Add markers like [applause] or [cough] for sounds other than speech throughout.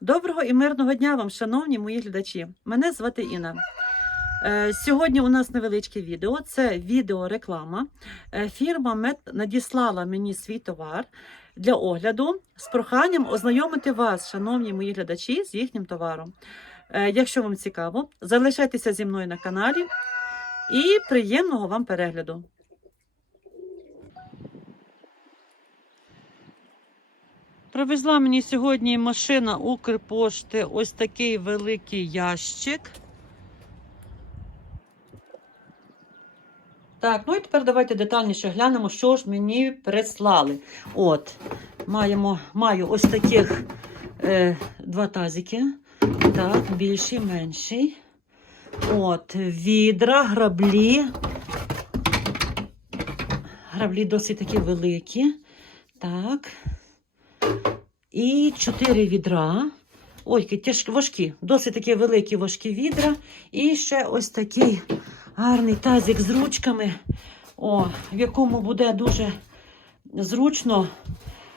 Доброго і мирного дня вам, шановні мої глядачі. Мене звати Інна. Е, Сьогодні у нас невеличке відео. Це відеореклама. Е, Фірма Мед надіслала мені свій товар для огляду з проханням ознайомити вас, шановні мої глядачі, з їхнім товаром. Е, Якщо вам цікаво, залишайтеся зі мною на каналі і приємного вам перегляду. Привезла мені сьогодні машина Укрпошти ось такий великий ящик. Так, ну і тепер давайте детальніше глянемо, що ж мені прислали. От, маємо, маю ось таких е, два тазики. Так, більший, менший. От, відра, граблі. Граблі досить такі великі. Так. І чотири відра. Ой, тяжкі, важкі, досить такі великі важкі відра. І ще ось такий гарний тазик з ручками, о, в якому буде дуже зручно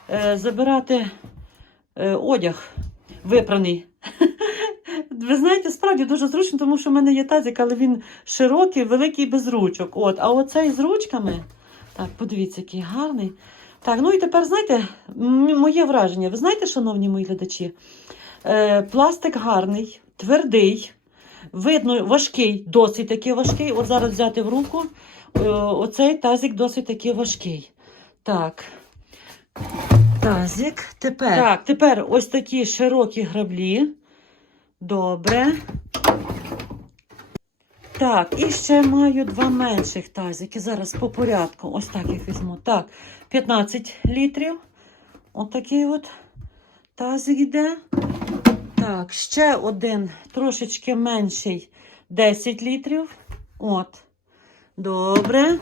е, забирати е, одяг випраний. [laughs] Ви знаєте, справді дуже зручно, тому що в мене є тазик, але він широкий, великий без ручок. От, а оцей з ручками, так, подивіться, який гарний. Так, ну і тепер, знаєте, моє враження. Ви знаєте, шановні мої глядачі, е, пластик гарний, твердий, видно, важкий, досить таки важкий. От зараз взяти в руку. е, оцей тазик досить таки важкий. Так. Тазик. Тепер. Так, тепер ось такі широкі граблі. Добре. Так, і ще маю два менших тазики. Зараз по порядку. Ось так їх візьму. Так, 15 літрів. Отакий от тазик йде. Так, ще один трошечки менший 10 літрів. От. Добре.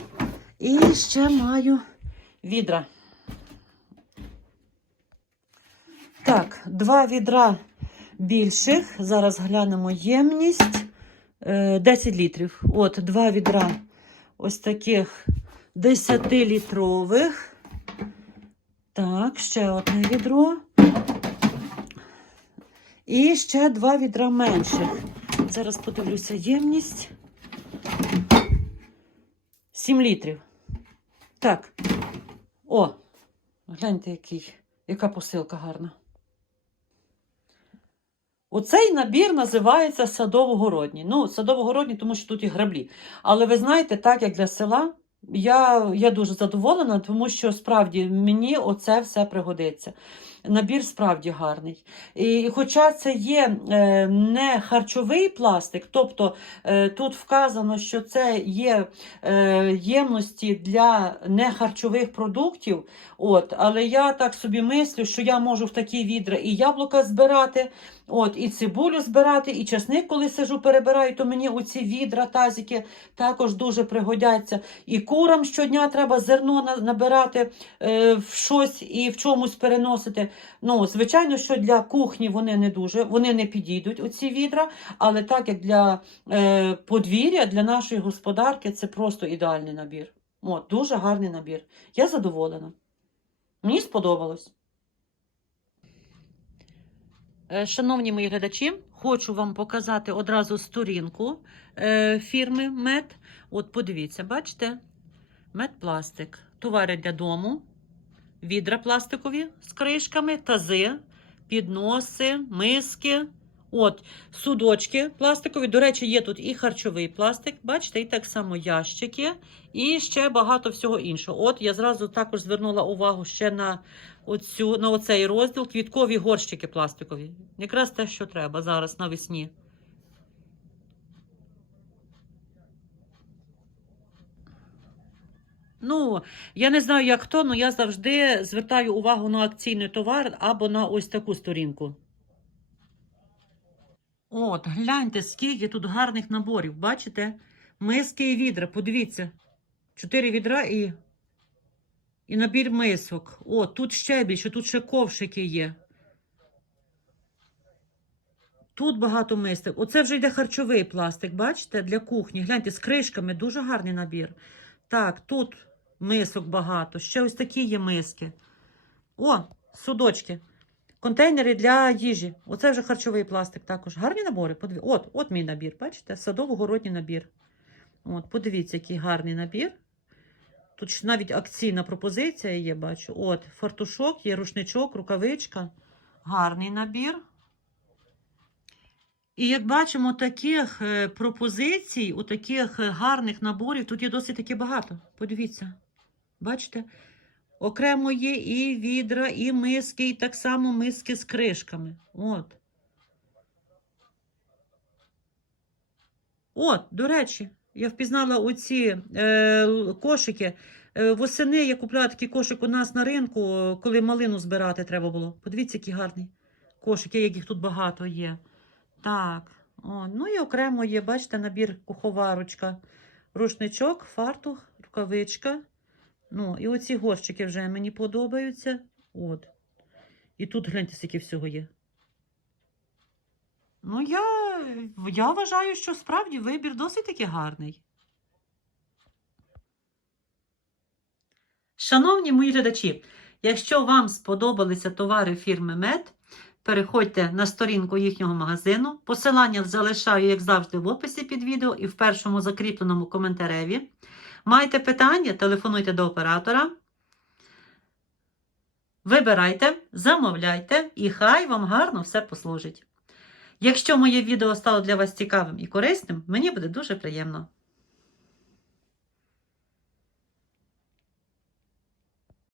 І ще маю відра. Так, два відра більших. Зараз глянемо ємність. Е, 10 літрів. От, два відра ось таких 10-літрових. Так, ще одне відро. І ще два відра менших. Зараз подивлюся ємність. 7 літрів. Так. О, гляньте, який, яка посилка гарна. Оцей набір називається садово-городні. Ну, садово-городні, тому що тут і граблі. Але ви знаєте, так як для села, я, я дуже задоволена, тому що справді мені оце все пригодиться. Набір справді гарний. І хоча це є е, не харчовий пластик, тобто е, тут вказано, що це є е, ємності для нехарчових продуктів, от, але я так собі мислю, що я можу в такі відра і яблука збирати, от, і цибулю збирати, і чесник, коли сижу, перебираю, то мені оці відра, тазики також дуже пригодяться. І курам щодня треба зерно набирати в щось і в чомусь переносити. Ну, звичайно, що для кухні вони не дуже, вони не підійдуть, оці відра, але так як для е, подвір'я, для нашої господарки, це просто ідеальний набір. От, дуже гарний набір. Я задоволена. Мені сподобалось. Е, Шановні мої глядачі, хочу вам показати одразу сторінку е, фірми Мед. От подивіться, бачите? Медпластик. Товари для дому, відра пластикові з кришками, тази, підноси, миски. От, судочки пластикові. До речі, є тут і харчовий пластик, бачите, і так само ящики, і ще багато всього іншого. От я зразу також звернула увагу ще на, оцю, на оцей розділ квіткові горщики пластикові. Якраз те, що треба зараз навесні. Ну, я не знаю, як хто, але я завжди звертаю увагу на акційний товар або на ось таку сторінку. От, гляньте, скільки тут гарних наборів. Бачите? Миски і відра. Подивіться. Чотири відра і, і набір мисок. О, тут ще більше, тут ще ковшики є. Тут багато мисок. Оце вже йде харчовий пластик, бачите, для кухні. Гляньте, з кришками дуже гарний набір. Так, тут мисок багато. Ще ось такі є миски. О, судочки. Контейнери для їжі. Оце вже харчовий пластик також. Гарні набори. От, от мій набір, бачите? Садово-городній набір. От, подивіться, який гарний набір. Тут навіть акційна пропозиція є, бачу. От, фартушок, є рушничок, рукавичка. Гарний набір. І як бачимо, таких е, пропозицій, таких е, гарних наборів тут є досить таки багато. Подивіться. Бачите? Окремо є і відра, і миски, і так само миски з кришками. От. От, до речі, я впізнала оці е, кошики. Е, восени я купляла такий кошик у нас на ринку, коли малину збирати треба було. Подивіться, який гарний кошик, як їх тут багато є. Так, о, ну і окремо є, бачите, набір куховарочка, рушничок, фартух, рукавичка. Ну, і оці горщики вже мені подобаються. От. І тут гляньте, скільки всього є. Ну, я, я вважаю, що справді вибір досить таки гарний. Шановні мої глядачі, якщо вам сподобалися товари фірми МЕД, переходьте на сторінку їхнього магазину. Посилання залишаю, як завжди, в описі під відео і в першому закріпленому коментареві. Маєте питання, телефонуйте до оператора. Вибирайте, замовляйте, і хай вам гарно все послужить. Якщо моє відео стало для вас цікавим і корисним, мені буде дуже приємно.